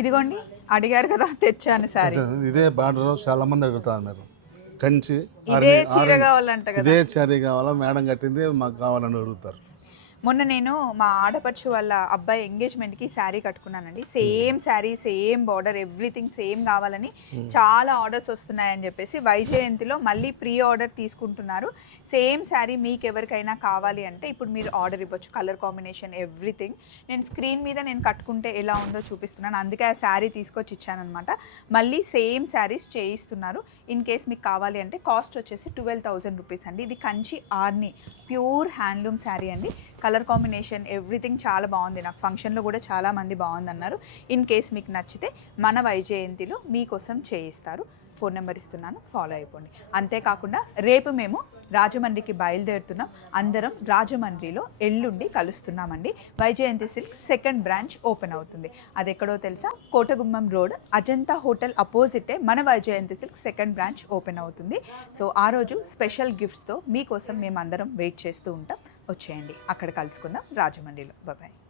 ఇదిగోండి అడిగారు కదా తెచ్చాను సారీ. ఇదే బార్డర్ చాలా మంది అడుగుతారు మీరు. కంచి ఇదే చీర కావాలంట కదా. ఇదే చీర కావాలా మేడం కట్టింది మాకు కావాలని అడుగుతారు. మొన్న నేను మా ఆడపడుచు వాళ్ళ అబ్బాయి ఎంగేజ్మెంట్కి శారీ కట్టుకున్నానండి. Same sari, same border, everything same కావాలని చాలా ఆర్డర్స్ వస్తున్నాయని చెప్పేసి వైజయంతిలో మళ్ళీ ప్రీ ఆర్డర్ తీసుకుంటున్నారు. సేమ్ శారీ మీకు ఎవరికైనా కావాలి అంటే ఇప్పుడు మీరు ఆర్డర్ ఇవ్వచ్చు. కలర్ కాంబినేషన్ ఎవ్రీథింగ్ నేను స్క్రీన్ మీద నేను కట్టుకుంటే ఎలా ఉందో చూపిస్తున్నాను. అందుకే ఆ శారీ తీసుకొచ్చి ఇచ్చానమాట. మళ్ళీ సేమ్ శారీస్ చేయిస్తున్నారు. ఇన్ కేస్ మీకు కావాలి అంటే కాస్ట్ వచ్చేసి 12,000 రూపీస్ అండి. ఇది కంచి ఆర్ని ప్యూర్ హ్యాండ్లూమ్ శారీ అండి. కలర్ కాంబినేషన్ ఎవ్రీథింగ్ చాలా బాగుంది. నాకు ఫంక్షన్లో కూడా చాలామంది బాగుందన్నారు. ఇన్ కేస్ మీకు నచ్చితే మన వైజయంతిలో మీకోసం చేయిస్తారు. ఫోన్ నెంబర్ ఇస్తున్నాను, ఫాలో అయిపోండి. అంతేకాకుండా రేపు మేము రాజమండ్రికి బయలుదేరుతున్నాం. అందరం రాజమండ్రిలో ఎల్లుండి కలుస్తున్నామండి. Vaijayanti silks second branch open అవుతుంది. అది ఎక్కడో తెలుసా? కోటగుమ్మం రోడ్ అజంతా హోటల్ అపోజిటే మన Vaijayanti silks second branch open అవుతుంది. సో ఆ రోజు స్పెషల్ గిఫ్ట్స్తో మీకోసం మేము అందరం వెయిట్ చేస్తూ ఉంటాం. వచ్చేయండి, అక్కడ కలుసుకుందాం రాజమండ్రిలో. బాయ్.